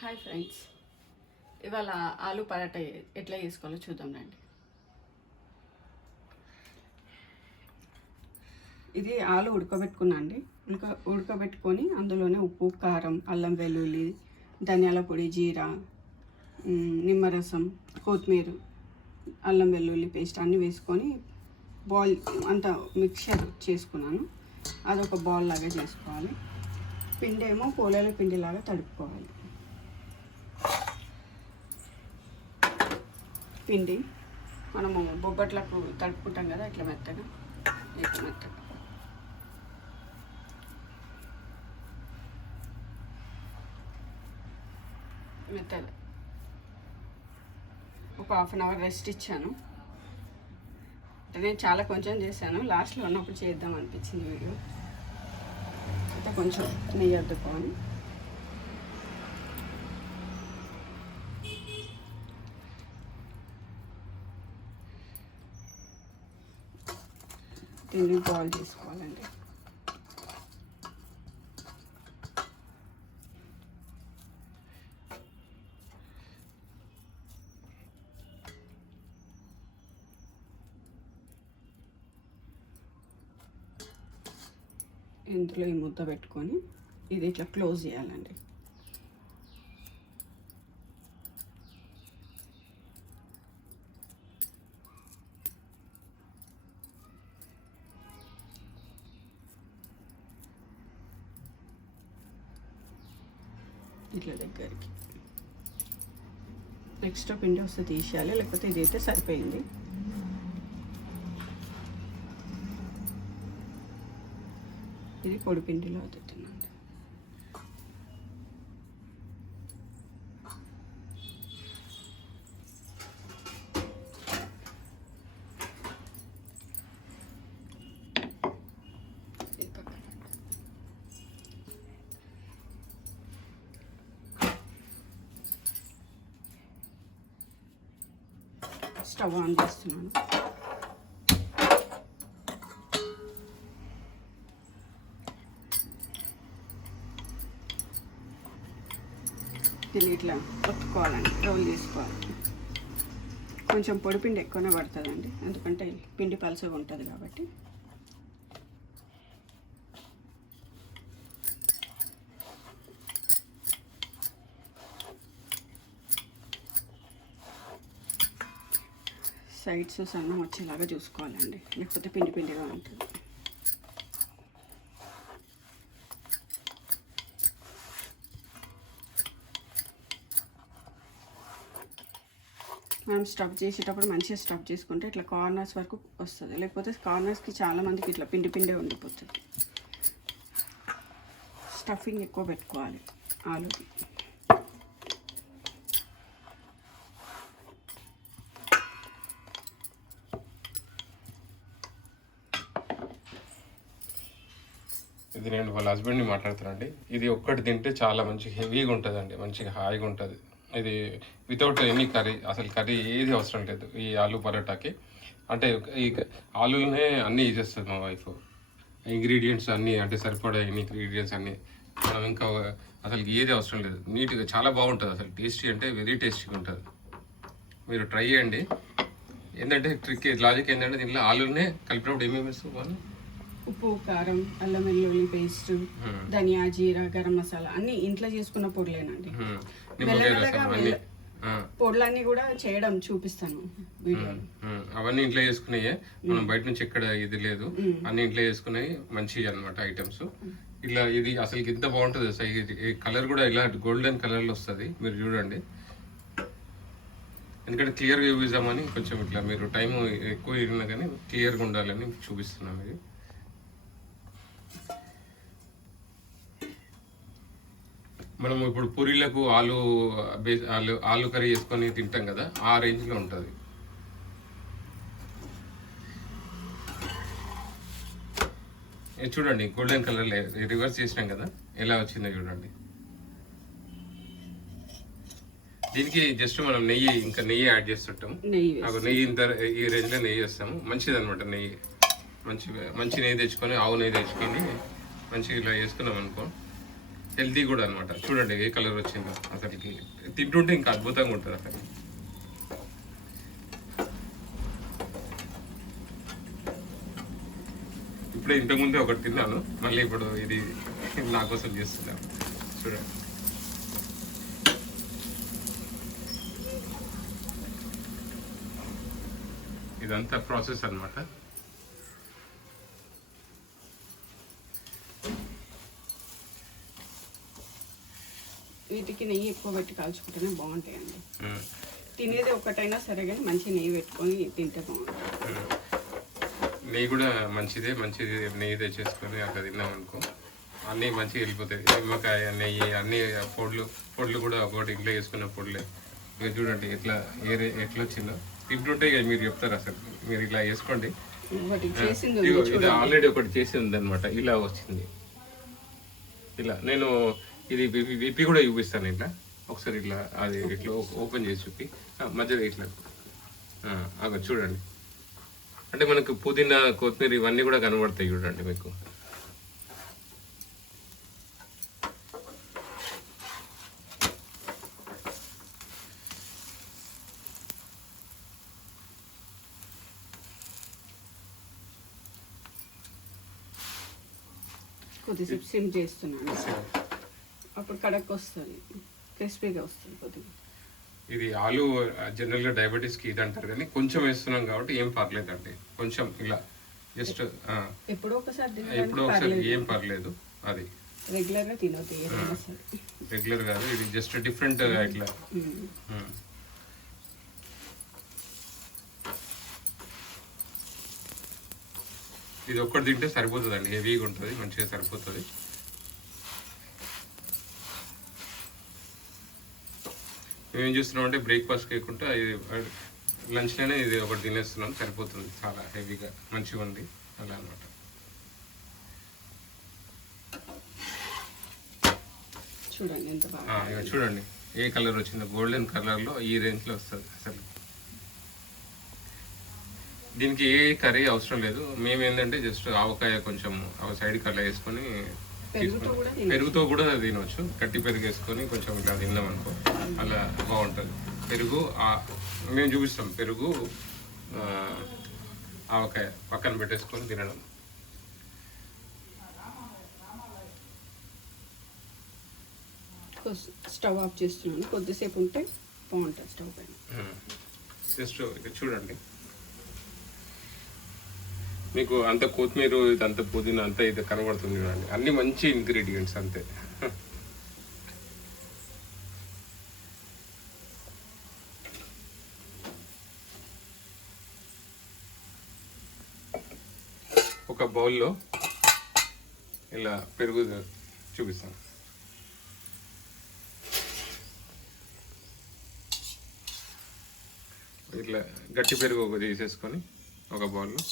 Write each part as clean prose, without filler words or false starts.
Hi friends, ఇవాళ ఆలు పరాటా ఎట్లా చేసుకోవాలో చూద్దాం రండి. ఇది ఆలు ఉడకబెట్టుకున్నా అండి. ఉడకబెట్టుకొని అందులోనే ఉప్పు, కారం, అల్లం వెల్లుల్లి, ధనియాల పొడి, జీరా, నిమ్మరసం, కొత్తిమీర, అల్లం వెల్లుల్లి పేస్ట్ అన్నీ వేసుకొని బాల్ అంతా మిక్చర్ చేసుకున్నాను. అదొక బాల్ లాగా చేసుకోవాలి. పిండి ఏమో పోలేల పిండిలాగా తడుపుకోవాలి. పిండి మనము బొబ్బట్లకు తడుపుకుంటాం కదా, ఇట్లా మెత్తగా మెత్తగా ఒక హాఫ్ అన్ అవర్ రెస్ట్ ఇచ్చాను. నేను చాలా కొంచెం చేశాను, లాస్ట్లో ఉన్నప్పుడు చేద్దాం అనిపించింది వీడియో. అయితే కొంచెం నెయ్యి అద్దుకోవాలి. దీన్ని బాయిల్ చేసుకోవాలండి. ఇందులో ఈ ముద్ద పెట్టుకొని ఇది ఇట్లా క్లోజ్ చేయాలండి. ఇట్లా దగ్గరికి ఎక్స్ట్రా పిండి వస్తే తీసేయాలి, లేకపోతే ఇదైతే సరిపోయింది. ఇది పొడి పిండిలో అవుతుందండి. స్టవ్ ఆన్ చేస్తున్నాను. దీన్ని ఇట్లా ఒత్తుకోవాలండి, రోల్ తీసుకోవాలి. కొంచెం పొడిపిండి ఎక్కువనే పడుతుందండి, ఎందుకంటే పిండి పలసగా ఉంటుంది కాబట్టి. సైడ్స్ సన్నం వచ్చేలాగా చూసుకోవాలండి, లేకపోతే పిండి పిండిగా ఉంటుంది. మనం స్టఫ్ చేసేటప్పుడు మంచిగా స్టఫ్ చేసుకుంటే ఇట్లా కార్నర్స్ వరకు వస్తుంది, లేకపోతే కార్నర్స్కి చాలామందికి ఇట్లా పిండి పిండే ఉండిపోతుంది. స్టఫింగ్ ఎక్కువ పెట్టుకోవాలి ఆలుకి. ఇది నేను వాళ్ళ హస్బెండ్ని మాట్లాడుతానండి. ఇది ఒక్కటి తింటే చాలా మంచి హెవీగా ఉంటుందండి, మంచిగా హాయిగా ఉంటుంది. ఇది వితౌట్ ఎనీ కర్రీ, అసలు కర్రీ ఏది అవసరం లేదు ఈ ఆలు పరోటాకి. అంటే ఈ ఆలునే అన్నీ చేస్తుంది మా వైఫ్. ఇంగ్రీడియంట్స్ అన్నీ అంటే సరిపడే ఇంగ్రీడియంట్స్ అన్నీ మనం ఇంకా అసలు ఏది అవసరం లేదు. నీట్గా చాలా బాగుంటుంది, అసలు టేస్టీ అంటే వెరీ టేస్టీగా ఉంటుంది. మీరు ట్రై చేయండి. ఏంటంటే ట్రిక్ లాజిక్ ఏంటంటే దీంట్లో ఆలునే కలిపినప్పుడు ఏమేమి వేస్తాం వాళ్ళు? ఉప్పు, కారం, అల్లం వెల్లుల్లి పేస్ట్, ధనియా, జీరా, గరం మసాలా అన్ని ఇంట్లో చేసుకున్న పొడులేనండి. పొడులన్నీ కూడా చేయడం చూపిస్తాను వీడియోలో. అవన్నీ ఇంట్లో చేసుకున్నాయే, మనం బయట నుంచి ఎక్కడ ఇది లేదు, అన్ని ఇంట్లో చేసుకున్నాయి మంచివి అనమాట ఐటమ్స్. ఇలా ఇది అసలు ఇంత బాగుంటుంది. అసలు కలర్ కూడా ఇలా గోల్డెన్ కలర్లో వస్తుంది, మీరు చూడండి. ఎందుకంటే క్లియర్గా చూపిద్దామని కొంచెం ఇట్లా మీరు టైం ఎక్కువ ఇరినా కానీ క్లియర్గా ఉండాలని చూపిస్తున్నాం. ఇది మనం ఇప్పుడు పూరీలకు ఆలు కర్రీ చేసుకొని తింటాం కదా, ఆ రేంజ్లో ఉంటుంది. చూడండి గోల్డెన్ కలర్ రివర్స్ చేసినాం కదా, ఎలా వచ్చిందో చూడండి. దీనికి జస్ట్ మనం నెయ్యి యాడ్ చేస్తుంటాం. నెయ్యి ఇంత ఈ రేంజ్లో నెయ్యి వేస్తాము, మంచిది అనమాట. నెయ్యి మంచి నెయ్యి తెచ్చుకొని, ఆవు నెయ్యి తెచ్చుకొని మంచిగా ఇలా వేసుకున్నాం అనుకో, హెల్తీ కూడా అనమాట. చూడండి ఏ కలర్ వచ్చిందో, అసలుకి తింటుంటే ఇంకా అద్భుతంగా ఉంటుంది అసలు. ఇప్పుడే ఇంతకుముందే ఒకటి తిన్నాను, మళ్ళీ ఇప్పుడు ఇది నా కోసం చేస్తున్నాను. చూడండి ఇదంతా ప్రాసెస్ అన్నమాట. వీటికి నెయ్యి ఎక్కువ పెట్టి కాల్చుకుంటేనే బాగుంటాయండి. తినేది ఒకటైనా సరే కానీ మంచి నెయ్యి పెట్టుకొని తింటే బాగుంటుంది. నెయ్యి కూడా మంచిదే, నెయ్యి తెచ్చేసుకొని అట్లా తిన్నాం అనుకో అన్నీ మంచిగా వెళ్ళిపోతాయి. నిమ్మకాయ, నెయ్యి, అన్నీ పొడులు కూడా ఒకటి ఇంట్లో వేసుకున్న పొడులే. ఇక చూడండి ఎట్లా వచ్చిందో తింటుంటే ఇక మీరు చెప్తారు అసలు. మీరు ఇలా వేసుకోండి. ఇది ఆల్రెడీ ఒకటి చేసి ఉందన్నమాట, ఇలా వచ్చింది. ఇలా నేను ఇది విప్పి కూడా చూపిస్తాను. ఇట్లా ఒకసారి ఇట్లా అది ఇట్లా ఓపెన్ చేసి చూపి మధ్యలో ఇట్లా అక్కడ చూడండి. అంటే మనకు పుదీనా, కొత్తిమీర ఇవన్నీ కూడా కనబడతాయి చూడండి మీకు. కొద్దిసేపు సిమ్ చేస్తున్నాను, అప్పుడు కడక్ వస్తుంది, క్రిస్పీగా వస్తుంది కొద్దిగా. ఇది ఆలు జనరల్గా డయాబెటీస్కి ఇది అంటారు, కానీ కొంచెం వేస్తున్నాం కాబట్టి ఏం పర్లేదండి. కొంచెం ఇలా జస్ట్ ఎప్పుడో ఒకసారి ఏం పర్లేదు. అది రెగ్యులర్గా తినొద్దు, రెగ్యులర్ కాదు, ఇది జస్ట్ డిఫరెంట్ ఇట్లా. ఇది ఒక్కటి తింటే సరిపోతుంది అండి, హెవీగా ఉంటుంది, మంచిగా సరిపోతుంది. మేమేం చేస్తున్నాం అంటే బ్రేక్ఫాస్ట్ కేకుండా ఇది లంచ్లోనే ఇది ఒకటి తినేస్తున్నాం, సరిపోతుంది. చాలా హెవీగా మంచిగా ఉంది అలా అనమాట. చూడండి ఎంత బాగా, చూడండి ఏ కలర్ వచ్చిందో, గోల్డెన్ కలర్లో ఈ రేంజ్లో వస్తుంది అసలు. దీనికి ఏ కర్రీ అవసరం లేదు. మేము ఏంటంటే జస్ట్ ఆవకాయ కొంచెం సైడ్కి అలా వేసుకొని పెరుగుతో కూడా తినవచ్చు. గట్టి పెరుగు వేసుకొని కొంచెం ఇట్లా తిన్నాం అనుకో అలా బాగుంటుంది. పెరుగు మేము చూపిస్తాం, పెరుగు ఆవకాయ పక్కన పెట్టేసుకొని తినడం. స్టవ్ ఆఫ్ చేస్తున్నాను, కొద్దిసేపు ఉంటే బాగుంటుంది స్టవ్ పైన. జస్ట్ ఇక చూడండి, మీకు అంత కొత్తిమీర, ఇదంతా పుదీనా అంతా ఇది కనబడుతుంది చూడండి. అన్ని మంచి ఇంగ్రీడియంట్స్ అంతే. ఒక బౌల్లో ఇలా పెరుగు చూపిస్తాను. ఇట్లా గట్టి పెరుగు ఒకటి తీసేసుకొని ఒక బౌల్లో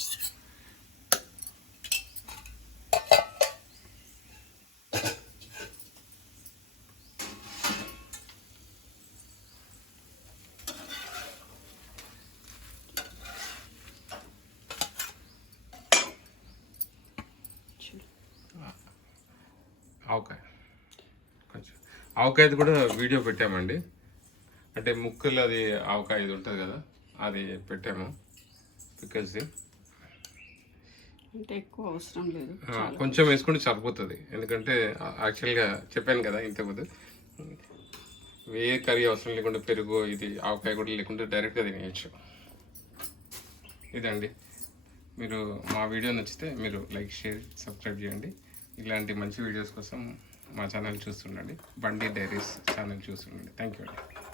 ఆవకాయ, కొంచెం ఆవకాయది కూడా వీడియో పెట్టామండి. అంటే ముక్కలు అది ఆవకాయ ఇది ఉంటుంది కదా, అది పెట్టాము. బికాజ్ అంటే ఎక్కువ అవసరం లేదు, కొంచెం వేసుకుంటే సరిపోతుంది. ఎందుకంటే యాక్చువల్గా చెప్పాను కదా ఇంతకుముందు, ఏ కర్రీ అవసరం లేకుండా పెరుగు ఇది ఆవకాయ కూడా లేకుండా డైరెక్ట్గా తినేయచ్చు. ఇదండి. మీరు మా వీడియో నచ్చితే మీరు లైక్, షేర్, సబ్స్క్రైబ్ చేయండి. ఇలాంటి మంచి వీడియోస్ కోసం మా ఛానల్ చూస్తుండండి. బండి డైరీస్ ఛానల్ చూస్తుండండి. థ్యాంక్ యూ అండి.